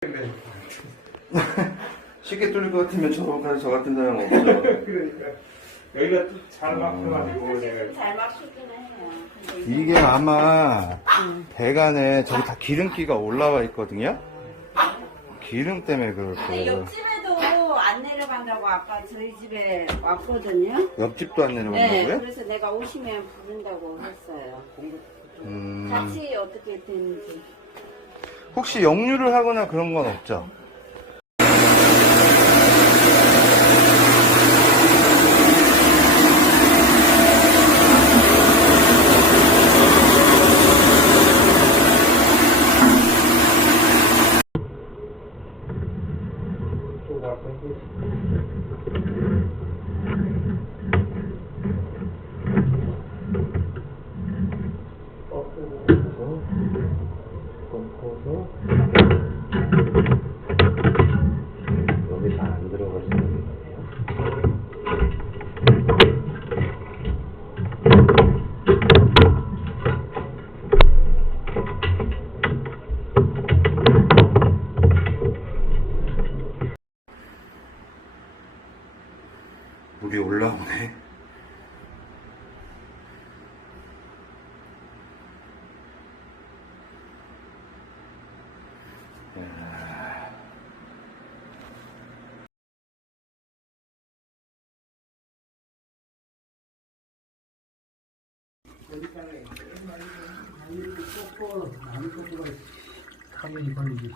쉽게 뚫릴 것 같으면 저, 가서 저 같은 사람 없죠. 그러니까 여기가 또 잘 막혀가지고 내가 잘 막히기는 해요. 근데 이게 아마 배관에 저기 다 기름기가 올라와 있거든요. 기름 때문에 그럴 근데 거예요. 옆집에도 안 내려간다고 아까 저희 집에 왔거든요. 옆집도 안 네, 내려간다고요? 그래서 내가 오시면 부른다고 했어요. 음, 같이 어떻게 되는지. 혹시 역류를 하거나 그런 건 없죠? 또 와서 꺾어서 꺾어서 여기 잘안 들어갈 수 있는 거예요. 물이 올라오네. 가면이 걸리지.